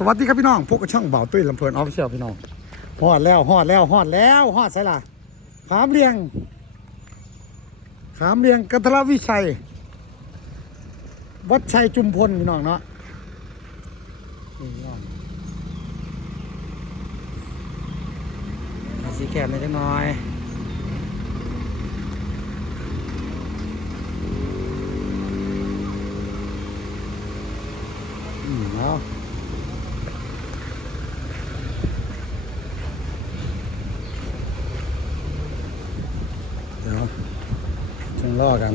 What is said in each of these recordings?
สวัสดีครับพี่น้องพวกกระช่องเบาตุ้ยลำเพลินออฟฟิเชียลพี่น้องฮอดแล้วฮอดแล้วฮอดแล้วฮอดใส่ละขามเรียง ขามเรียงกัทรวิชัย วัดชัยจุมพลพี่น้องเนาะสีแคบหน่อยจังหน่อยอืมเอา เดี๋ยวช่าง ล่อกัน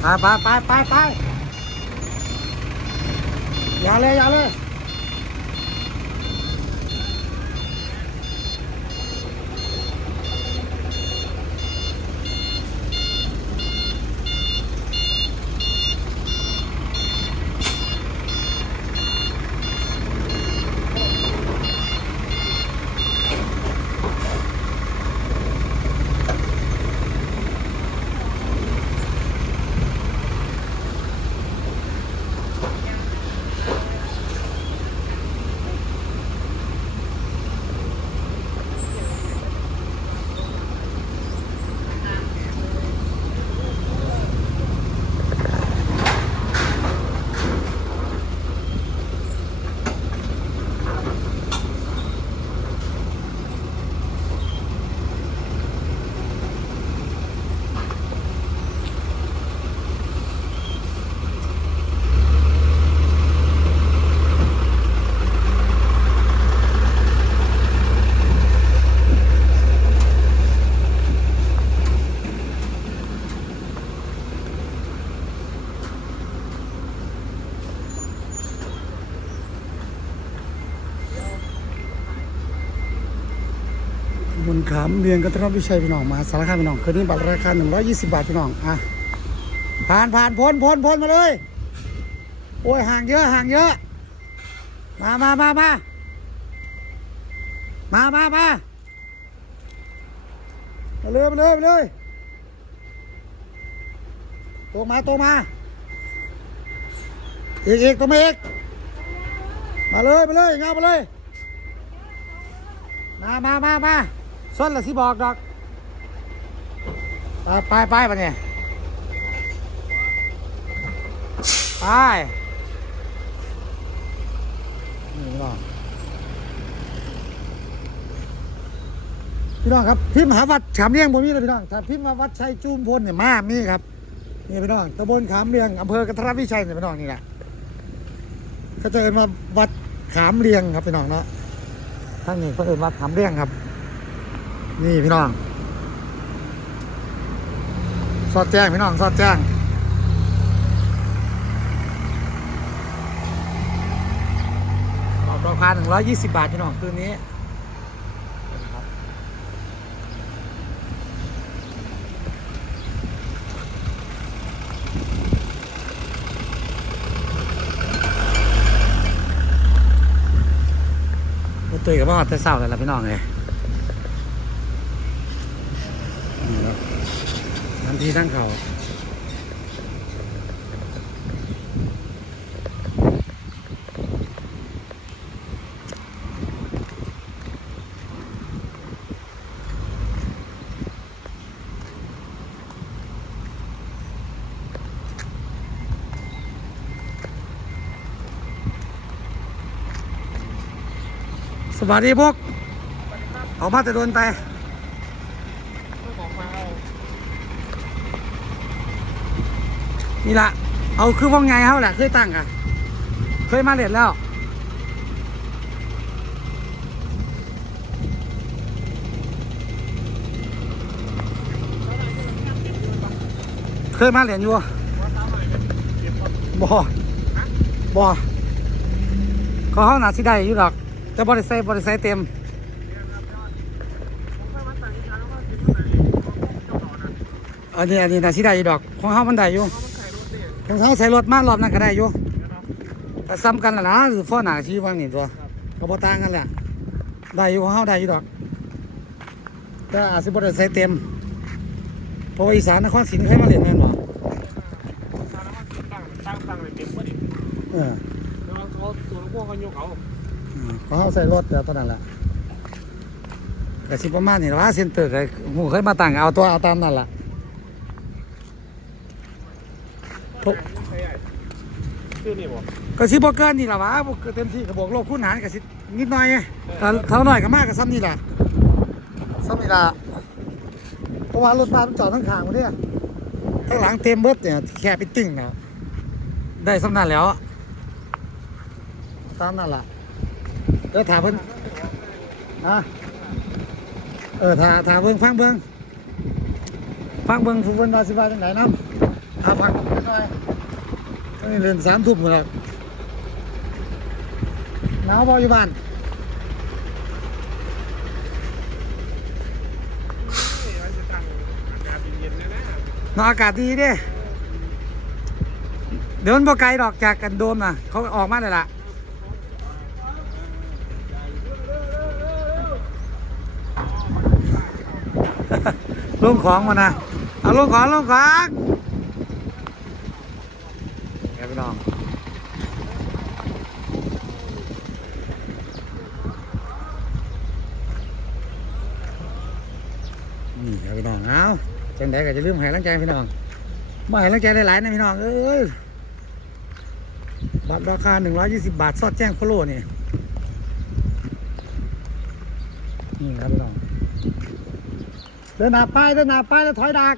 ไปไปไปไปไปอย่าเลยอย่าเลย บนขามเรียงกัตรวิชัยพี่น้องมาสารคามพี่น้องคืนนี้บัตรราคา120 บาทพี่น้องอะผ่านผ่านพ้นพ้นพ้นมาเลย โอ้ยห่างเยอะห่างเยอะ มามามามามามามามาเลยมาเลยมาเลยตรงมาตรงมาอีกอีกตรงมาอีกมาเลยมาเลยเงามาเลย มามามามา ส้นละสิบอกดอก ไปไปไปปะเนี่ยไปนี่พี่น้องพี่น้องครับพิมพ์หาวัดขามเรียงผมมีเลยพี่น้องถ้าพิมพ์มาวัดชัยจูมพลเนี่ยมามีครับนี่พี่น้องตำบลขามเรียงอำเภอกระทรวิชัยเนี่ยพี่น้องนี่แหละเขาจะเอินมาวัดขามเรียงครับพี่น้องเนาะท่านนี่คนอื่นมาถามเรื่องครับ นี่พี่น้องสอดแจ้งพี่น้องสอดแจ้งบอกราคาหนึ่งร้อยยี่สิบบาทพี่น้องคืนนี้รถตุยกับว่าแต่เศร้าแต่ละพี่น้องเลยนี่ครับทั นทีทั้งเขาสวัสดีพวกออกมาแต่โดนไป นี่ละเอาคือว่าไงเขาแหละเคยตั้งอะเคยมาเรียนแล้วเคยมาเรียนอยู่บ่บ่ก็เขาหนาสิได้อยู่หรอก แต่บริษัทบริษัทเต็มอันนี้อันนี้นาสิได้อยู่ดอก ของเขามันได้อยู่ ของเขาใส่รถมารอบนั้นก็ได้อยู่ก็ซ้ำกันละนะคือฟ้อหนาชีวังนี่ตัวก็บ่ต่างกันแหละได้อยู่ของเฮาได้อยู่ดอกแต่อาจสิบ่ได้ใส่เต็มเพราะว่าอีสานนครศรีเคยมาเล่นแม่นบ่สารพัดตั้งตั้งตั้งเลยเต็มพอดีเออแล้วเขาตัวพวกเขายกเอาอืมของเฮาใส่รถแต่ตอนนั้นแหละก็สิประมาณนี้ล่ะว่าเซ็นเตอร์ก็หูเคยมาตั้งเอาตัวเอาตามนั่นล่ะ ทุก ชื่อนี่บ่ก็สิบ่เกินนี่ล่ะวะบ่เกินเต็มที่ก็บวกลบคูณหารก็สินิดหน่อยไงแต่เท่าน้อยก็มากก็ซ้ำนี่ล่ะซ้ำนี่ล่ะเพราะว่ารถบ้านมันจอดทั้งข้างหมดเนี่ยข้างหลังเต็มเบิดเนี่ยแค่ไปตึ้งนะได้ซ้ำนั่นแล้วตามนั่นล่ะเดี๋ยวถามเพิ่นอะเออถาถาเบิ่งฟังเบิ่งฟังเบิ่งผู้เพิ่นว่าสิว่าจังไดนำอ่าฟังหน่อย นี่ เรียนสามทุ่มแล้วหนาวบออยู่บ้านนอากาศเย็นๆนะนะนอากาศดีเด้เดี๋ยวมันบ่ไกลดอกจากกันโดมนะเขาออกมาเลยล่ะลงของมานะเอาลงของลงของ พี่น้องนี่ครับพี่น้องเอาจังใดก็จะลืมห้กำลังใจพี่น้องมาห้กำลังใจหลายนะพี่น้องเอ้ยบัตรราคา 120 บาทซอดแจ้งโฟโล่นี่นี่ครับพี่น้องเดินหน้าป้ายเดินหน้าป้ายแล้วถอยดัก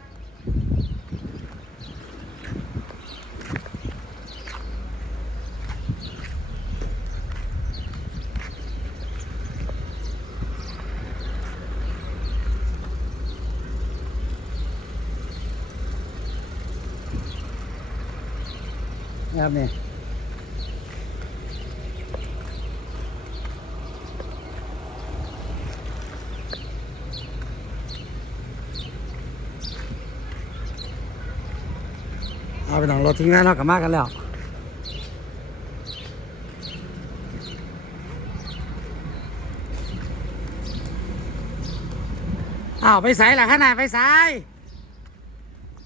นะครับนี่เอาไปหนังรถทิ้งงานเรากลับมากันแล้วอ้าวไปใส่ละขนาดไปใส่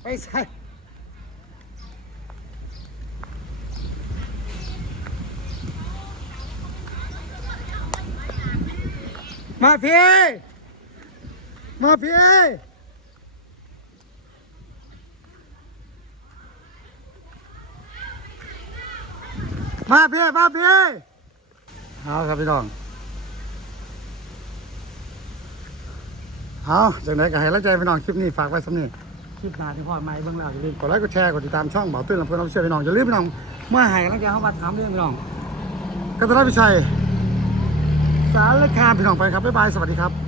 ไปใส่ มาพี่ มาพี่มาพี่มาพี่เอาครับพี่น้องเอาจากไหนก็ให้แล้วใจพี่น้องคลิปนี้ฝากไว้สำนีคลิปหน้าที่พ่อใหม่เบื้องแล้วอย่าลืมกดไลค์กดแชร์กดติดตามช่องเบาตื้นลำเพลินเอาเชื่อพี่น้องอย่าลืมพี่น้องเมื่อให้กำลังใจเขามาถามเรื่องพี่น้องกัตนาพิชัย สารคามพี่น้องไปครับบ๊ายบายสวัสดีครับ